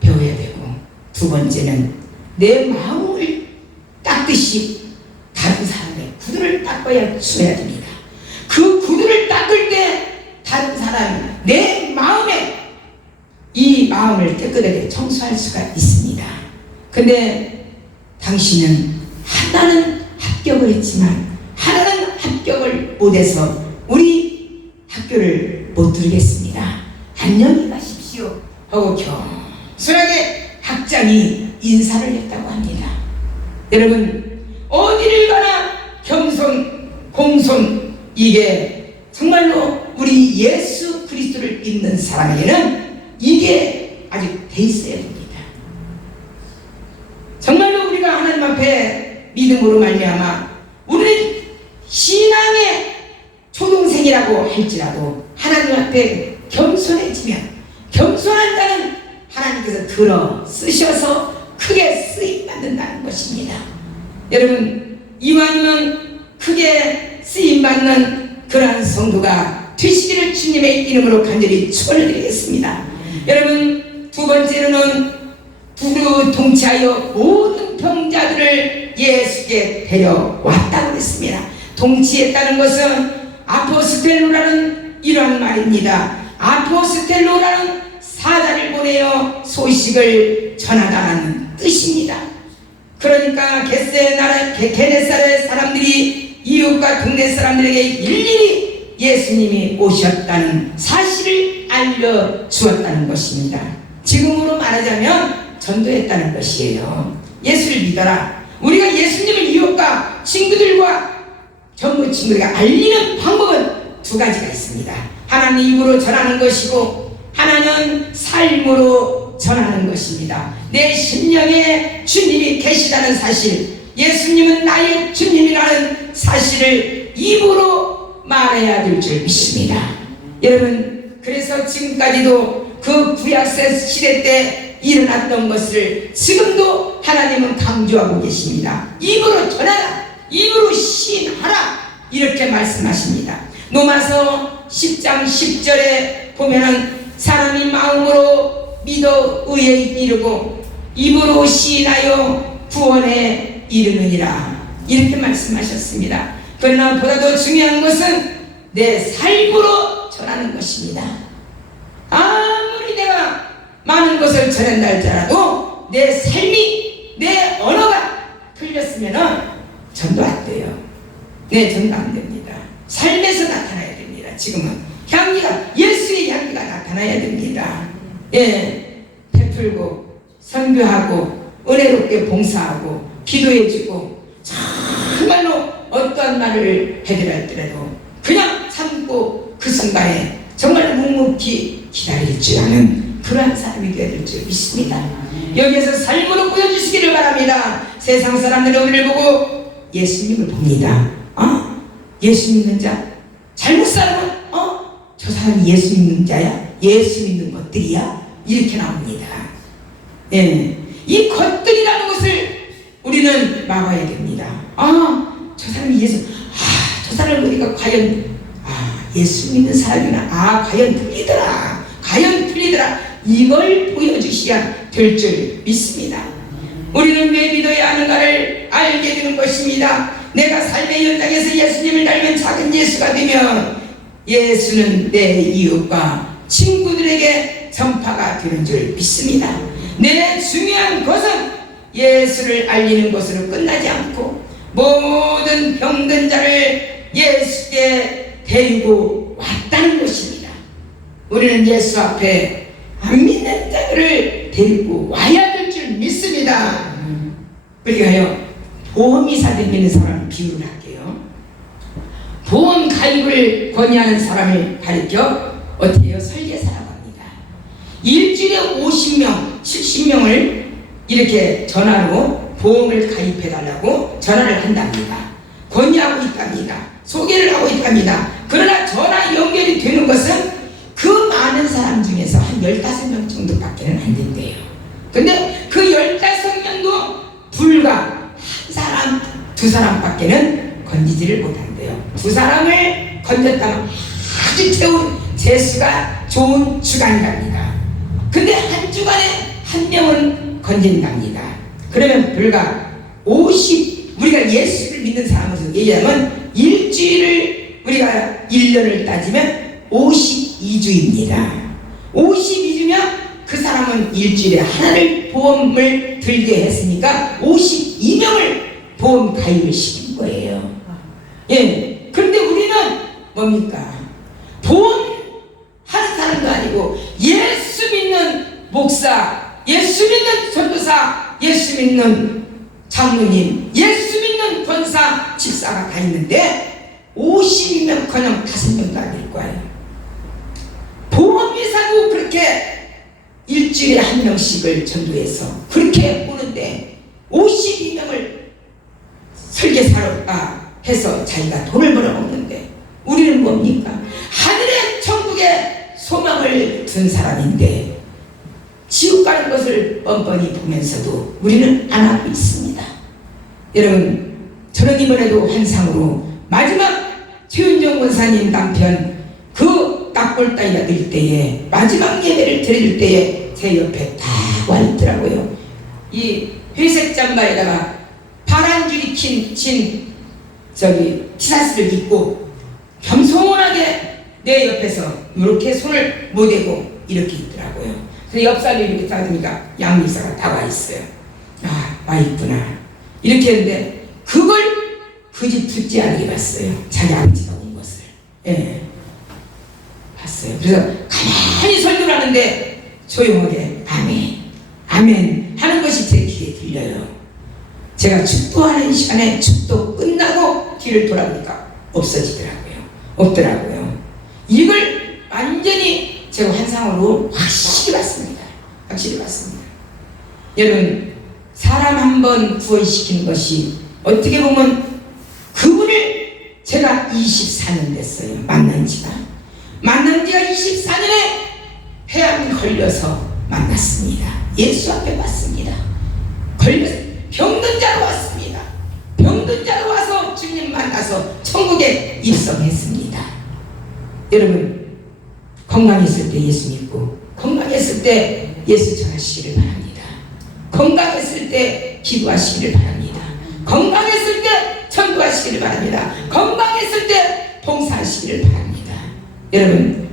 배워야 되고, 두 번째는 내 마음을 닦듯이 다른 사람의 구두를 닦아야 써야 됩니다. 그 구두를 닦을 때 다른 사람이 내 마음에 이 마음을 깨끗하게 청소할 수가 있습니다. 근데 당신은 하나는 합격을 했지만 하나는 합격을 못해서 우리 학교를 못 들겠습니다. 안녕히 가십시오 하고 겸손하게 학장이 인사를 했다고 합니다. 여러분, 어디를 가나 겸손, 공손, 이게 정말로 우리 예수 그리스도를 믿는 사람에게는 이게 아주 돼 있어야 됩니다. 정말로 우리가 하나님 앞에 믿음으로 말미암아 우리는 신앙의 초동생이라고 할지라도 하나님 앞에 겸손해지면, 겸손한 자는 하나님께서 들어 쓰셔서 크게 쓰임받는다는 것입니다. 여러분, 이왕이면 크게 쓰임받는 그러한 성도가 되시기를 주님의 이름으로 간절히 축원을 드리겠습니다. 여러분, 두 번째로는 두루 동치하여 모든 병자들을 예수께 데려왔다고 했습니다. 동치했다는 것은 아포스텔로라는 이런 말입니다. 아포스텔로라는 사자를 보내어 소식을 전하다는 뜻입니다. 그러니까 게네사렛 사람들이 이웃과 동네 사람들에게 일일이 예수님이 오셨다는 사실을 알려주었다는 것입니다. 지금으로 말하자면 전도했다는 것이에요. 예수를 믿어라. 우리가 예수님을 이웃과 친구들과 전부 친구들에게 알리는 방법은 두 가지가 있습니다. 하나는 입으로 전하는 것이고 하나는 삶으로 전하는 것입니다. 내 심령에 주님이 계시다는 사실, 예수님은 나의 주님이라는 사실을 입으로 말해야 될 줄 믿습니다. 여러분, 그래서 지금까지도 그 구약 시대 때 일어났던 것을 지금도 하나님은 강조하고 계십니다. 입으로 전하라, 입으로 시인하라, 이렇게 말씀하십니다. 로마서 10장 10절에 보면은 사람이 마음으로 믿어 의에 이르고 입으로 시인하여 구원에 이르느니라, 이렇게 말씀하셨습니다. 그러나 보다 더 중요한 것은 내 삶으로 전하는 것입니다. 아무리 내가 많은 것을 전한다 할지라도 내 삶이, 내 언어가 틀렸으면 전도 안 돼요. 네, 전도 안 됩니다. 삶에서 나타나야 됩니다. 지금은 향기가, 예수의 향기가 나타나야 됩니다. 예, 베풀고 선교하고 은혜롭게 봉사하고 기도해주고 정말로 어떠한 말을 해드렸더라도 그냥 참고 그 순간에 정말 묵묵히 기다릴 줄 아는 그러한 사람이 되어야 될 줄 믿습니다. 여기에서 삶으로 보여주시기를 바랍니다. 세상 사람들은 우리를 보고 예수님을 봅니다. 예수 믿는 자, 잘못 살면 저 사람이 예수 믿는 자야? 예수 믿는 것들이야? 이렇게 나옵니다. 예, 이 것들이라는 것을 우리는 막아야 됩니다. 저 사람이 저 사람을 우리가 과연 예수 믿는 사람이나 과연 틀리더라, 과연 틀리더라, 이걸 보여주셔야 될 줄 믿습니다. 우리는 왜 믿어야 하는가를 알게 되는 것입니다. 내가 삶의 현장에서 예수님을 닮은 작은 예수가 되면 예수는 내 이웃과 친구들에게 전파가 되는 줄 믿습니다. 내 중요한 것은 예수를 알리는 것으로 끝나지 않고 모든 병든 자를 예수께 데리고 왔다는 것입니다. 우리는 예수 앞에 안 믿는 자들을 데리고 와야 될 줄 믿습니다. 그러니까요, 보험이사들 믿는 사람을 비유를 할게요. 보험 가입을 권유하는 사람을 가리켜 어떻게 해요? 설계사라고 합니다. 일주일에 50명, 70명을 이렇게 전화로 보험을 가입해달라고 전화를 한답니다. 권유하고 있답니다. 소개를 하고 있답니다. 그러나 전화 연결이 되는 것은 그 많은 사람 중에서 한 15명 정도밖에는 안 된대요. 근데 그 15명도 불과 한 사람, 두 사람밖에는 건지지를 못한대요. 두 사람을 건졌다면 아주 재수가 좋은 주간이랍니다. 근데 한 주간에 한 명은 건진답니다. 그러면 불과 우리가 예수를 믿는 사람으로서 얘기하면 일주일을 우리가 1년을 따지면 52주입니다. 52주면 그 사람은 일주일에 하나를 보험을 들게 했으니까 52명을 보험 가입을 시킨 거예요. 예. 그런데 우리는 뭡니까? 보험 하는 사람도 아니고 목사, 예수 믿는 전도사, 예수 믿는 장로님, 예수 믿는 권사, 집사가 다 있는데 50명커녕 5명도 아닐 거예요. 보험회사도 그렇게 일주일에 1명씩을 전도해서 그렇게 오는데 52명을 설계사로 해서 자기가 돈을 벌어먹는데 우리는 뭡니까? 하늘의 천국에 소망을 둔 사람인데 지옥 가는 것을 뻔뻔히 보면서도 우리는 안 하고 있습니다. 여러분, 저는 이번에도 환상으로 마지막 최윤정 권사님 남편 그 딱골 따위가 될 때에 마지막 예배를 드릴 때에 제 옆에 딱 와 있더라고요. 이 회색 잠바에다가 파란 줄이 킨 티셔츠를 입고 겸손하게 내 옆에서 이렇게 손을 모대고 이렇게 있더라고요. 그래서 옆살을 이렇게 따르니까 양미사가 다 와 있어요. 아, 와 있구나. 이렇게 했는데 그걸 그 집 듣지 않게 봤어요. 자기 아버지가 온 것을. 예. 봤어요. 그래서 가만히 설교를 하는데 조용하게 아멘, 아멘 하는 것이 제 귀에 들려요. 제가 축도하는 시간에 축도 끝나고 뒤를 돌아보니까 없어지더라고요. 없더라고요. 이걸 완전히 제가 환상으로 확실히 봤습니다. 확실히 봤습니다. 여러분, 사람 한번 구원시키는 것이 어떻게 보면 그분을 제가 24년 됐어요. 만난 지가 24년에 폐암 걸려서 만났습니다. 예수 앞에 왔습니다. 걸려서 병든 자로 왔습니다. 병든 자로 와서 주님 만나서 천국에 입성했습니다. 여러분, 건강했을 때 예수 믿고 건강했을 때 예수 전하시기를 바랍니다. 건강했을 때 기도하시기를 바랍니다. 건강했을 때 전도하시기를 바랍니다. 건강했을 때 봉사하시기를 바랍니다. 여러분,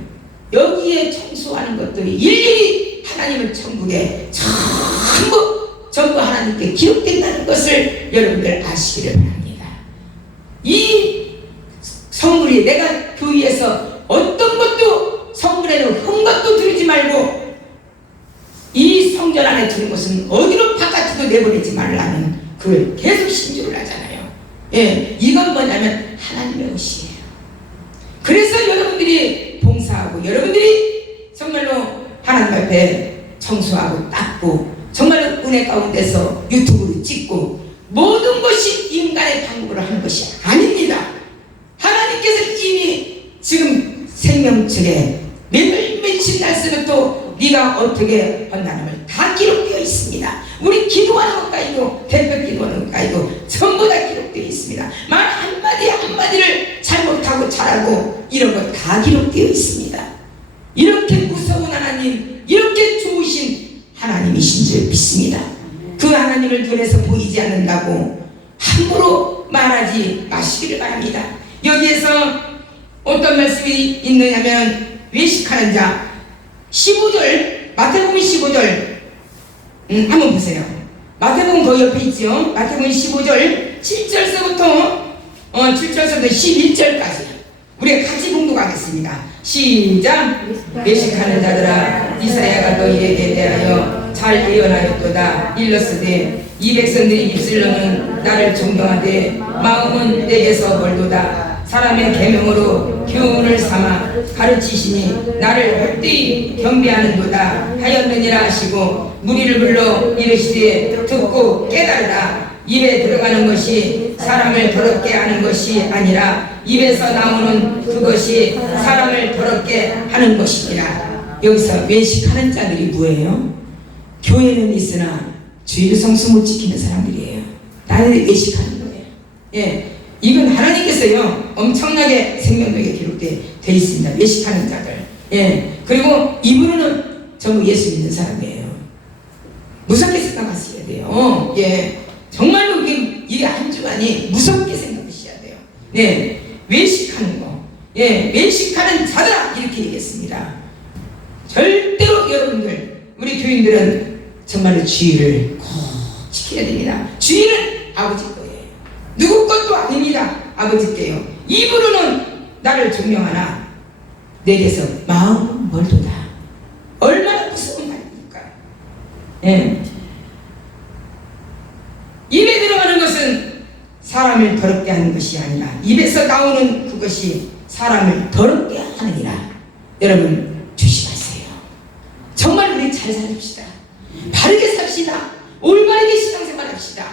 여기에 청소하는 것들이 일일이 하나님의 천국에 전부 하나님께 기록된다는 것을 여러분들 아시기를 바랍니다. 이 성물이 내가 교회에서 어떤 것도 성물에는 흠 것도 들이지 말고 이 성전 안에 두는 것은 어디로 바깥으로 내보내지 말라는 그걸 계속 신조를 하잖아요. 예, 이건 뭐냐면 하나님의 옷이에요. 그래서 여러분들이 봉사하고 여러분들이 정말로 하나님 앞에 청소하고 닦고 정말로 은혜 가운데서 유튜브를 찍고 모든 것이 인간의 방법으로 하는 것이 아닙니다. 하나님께서 이미 지금 생명책에 며칠 날서부터 네가 어떻게 한다는 다 기록되어 있습니다. 우리 기도하는 것까지도 대표 기도하는 것까지도 전부 다 기록되어 있습니다. 말 한마디 한마디를 잘못하고 잘하고 이런 것 다 기록되어 있습니다. 이렇게 무서운 하나님, 이렇게 좋으신 하나님이신 줄 믿습니다. 그 하나님을 눈에서 보이지 않는다고 함부로 말하지 마시기를 바랍니다. 여기에서 어떤 말씀이 있느냐면 외식하는 자 15절, 마태복음 15절 한번 보세요. 마태복음 거기 옆에 있죠. 마태복음 15절 7절서부터 11절까지 우리가 같이 봉독하겠습니다. 시작. 외식하는 자들아, 이사야가 너희에게 대하여 잘 예언하였도다. 일렀으되 이 백성들이 입술로는 나를 존경하되 마음은 내게서 멀도다. 사람의 계명으로 교훈을 삼아 가르치시니 나를 헛되이 경배하는도다 하였느니라 하시고 무리를 불러 이르시되 듣고 깨달으라. 입에 들어가는 것이 사람을 더럽게 하는 것이 아니라 입에서 나오는 그것이 사람을 더럽게 하는 것이니라. 여기서 외식하는 자들이 뭐예요? 교회는 있으나 주일 성수 못 지키는 사람들이에요. 나를 외식하는 거예요. 예, 이건 하나님께서요 엄청나게 생명력에 기록되어 있습니다. 외식하는 자들. 예, 그리고 이분은 전부 예수 믿는 사람이에요. 무섭게 생각하셔야 돼요. 예, 정말로 이게 한 주간이 무섭게 생각하셔야 돼요. 네, 외식하는 거. 예, 외식하는 자들아 이렇게 얘기했습니다. 절대로 여러분들, 우리 교인들은 정말로 주의를 꼭 지켜야 됩니다. 주의는 아버지 거예요. 누구 것도 아닙니다. 아버지께요. 입으로는 나를 존경하나 내게서 마음은 멀도다. 얼마나 무서운 말입니까? 예. 입에 들어가는 것은 사람을 더럽게 하는 것이 아니라 입에서 나오는 그것이 사람을 더럽게 하느니라. 여러분 조심하세요. 정말 우리 잘 삽시다. 바르게 삽시다. 올바르게 신앙생활합시다.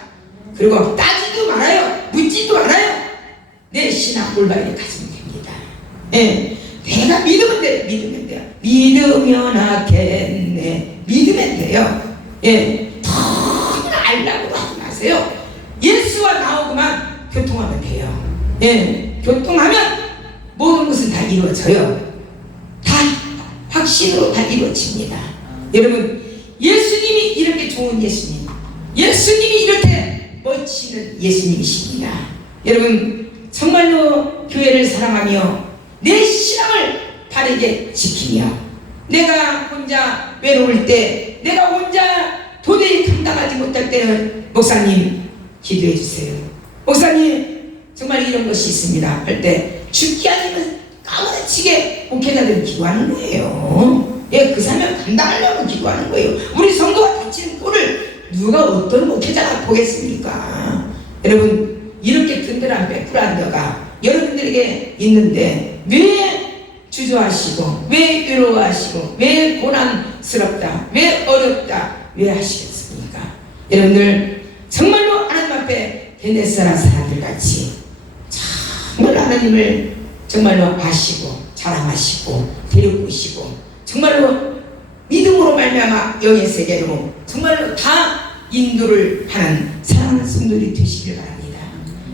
그리고 따지도 말아요. 묻지도 말아요. 내 신앙 올바르게 가지면 됩니다. 예. 내가 믿으면 돼요. 믿으면 돼요. 믿으면 하겠네. 믿으면 돼요. 예. 더 알라고 하지 마세요. 예수와 나오고만 교통하면 돼요. 예. 교통하면 모든 것은 다 이루어져요. 다 확신으로 다 이루어집니다. 여러분, 예수님이 이렇게 좋은 예수님, 예수님이 이렇게 멋지는 예수님이십니다. 여러분, 정말로 교회를 사랑하며 내 신앙을 바르게 지키며 내가 혼자 외로울 때, 내가 혼자 도저히 감당하지 못할 때는 목사님 기도해 주세요. 목사님 정말 이런 것이 있습니다 할 때 죽기 아니면 까무러치게 목회자들은 기도하는 거예요. 예, 그 사람 감당하려고 기도하는 거예요. 우리 성도가 다치는 꼴을 누가 어떤 목회자가 보겠습니까? 여러분, 이렇게 든든한 백프란더가 여러분들에게 있는데 왜 주저하시고, 왜 외로워하시고, 왜 고난스럽다, 왜 어렵다, 왜 하시겠습니까? 여러분들 정말로 하나님 앞에 베네사라 사람들 같이 정말 하나님을 정말로 아시고 자랑하시고 데려오시고 정말로 믿음으로 말미암아 영의 세계로 정말로 다 인도를 하는 사랑하는 성도들이 되시길 바랍니다.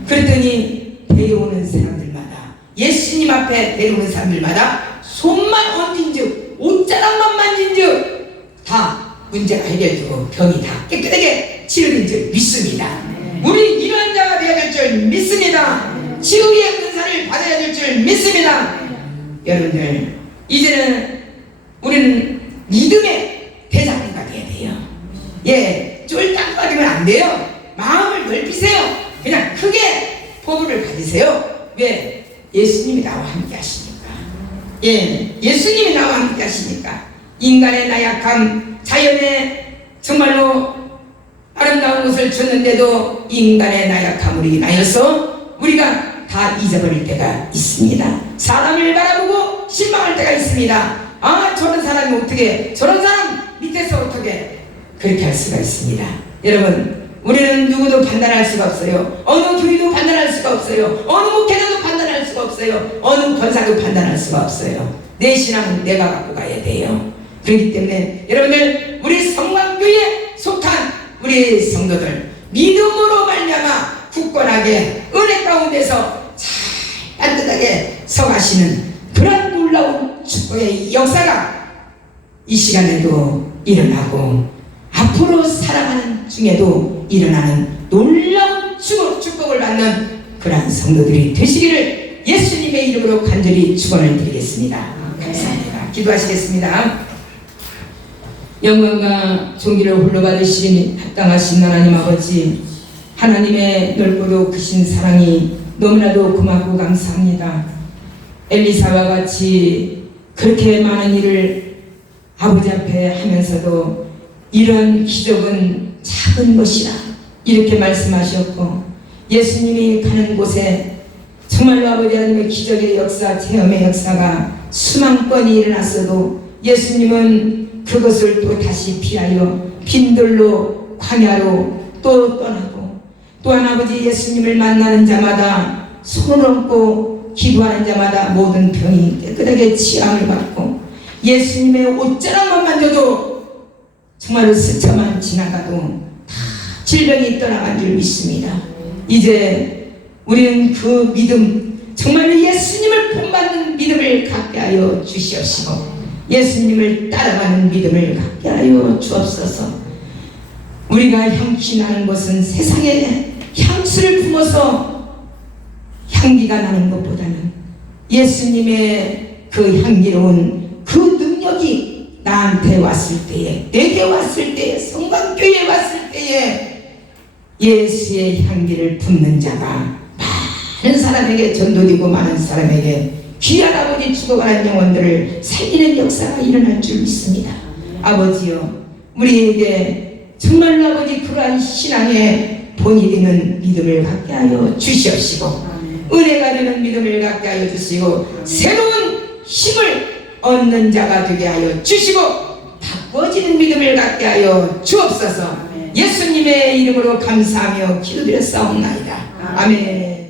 그랬더니 데려오는 사람들마다, 예수님 앞에 데려오는 사람들마다 손만 얹은즉, 옷자락만 만진즉 다 문제가 해결되고 병이 다 깨끗하게 치료된 줄 믿습니다. 우리 이러한 자가 되어야 될 줄 믿습니다. 치유의 은사를 받아야 될 줄 믿습니다. 여러분들, 이제는 우리는 믿음의 대장부가 되어야 돼요. 예, 쫄딱 빠지면 안 돼요. 마음을 넓히세요. 그냥 크게 포부를 받으세요. 왜? 예수님이 나와 함께 하시니까. 예, 예수님이 나와 함께 하시니까. 인간의 나약함, 자연의 정말로 아름다운 것을 줬는데도 인간의 나약함으로 인하여서 우리가 다 잊어버릴 때가 있습니다. 사람을 바라보고 실망할 때가 있습니다. 아, 저런 사람이 어떻게, 저런 사람 밑에서 어떻게 그렇게 할 수가 있습니다. 여러분, 우리는 누구도 판단할 수가 없어요. 어느 교리도 판단할 수가 없어요. 어느 목회자도 판단할 수가 없어요. 어느 권사도 판단할 수가 없어요. 내 신앙은 내가 갖고 가야 돼요. 그렇기 때문에 여러분들, 우리 성광교회에 속한 우리 성도들 믿음으로 말미암아 굳건하게 은혜 가운데서 잘 따뜻하게 서가시는 그런 놀라운 축복의 역사가 이 시간에도 일어나고 앞으로 살아가는 중에도 일어나는 놀라운 축복을 받는 그러한 성도들이 되시기를 예수님의 이름으로 간절히 축원을 드리겠습니다. 감사합니다. 기도하시겠습니다. 영광과 존귀를 홀로 받으시니 합당하신 하나님 아버지, 하나님의 넓고도 크신 사랑이 너무나도 고맙고 감사합니다. 엘리사와 같이 그렇게 많은 일을 아버지 앞에 하면서도 이런 기적은 작은 것이라 이렇게 말씀하셨고, 예수님이 가는 곳에 정말로 아버지 하나님의 기적의 역사, 체험의 역사가 수만 건이 일어났어도 예수님은 그것을 또 다시 피하여 빈들로 광야로 또 떠나고, 또한 아버지 예수님을 만나는 자마다 손을 얹고 기도하는 자마다 모든 병이 깨끗하게 치유함을 받고, 예수님의 옷자락만 만져도 정말로 스쳐만 지나가도 다 질병이 떠나간 줄 믿습니다. 이제 우리는 그 믿음, 정말로 예수님을 본받는 믿음을 갖게 하여 주시옵시고, 예수님을 따라가는 믿음을 갖게 하여 주옵소서. 우리가 향기나는 것은 세상에 향수를 품어서 향기가 나는 것보다는 예수님의 그 향기로운 그 능력이 나한테 왔을 때에, 내게 왔을 때에, 성광교회에 왔을 때에 예수의 향기를 품는 자가 많은 사람에게 전도되고 많은 사람에게 귀한 아버지 죽어가는 영혼들을 살리는 역사가 일어날 줄 믿습니다. 아버지여, 우리에게 정말로 아버지 그러한 신앙의 본이 되는 믿음을 갖게 하여 주시옵시고 은혜가 되는 믿음을 갖게 하여 주시고 새로운 힘을 얻는 자가 되게 하여 주시고 바꿔지는 믿음을 갖게 하여 주옵소서. 예수님의 이름으로 감사하며 기도드렸사옵나이다. 아멘.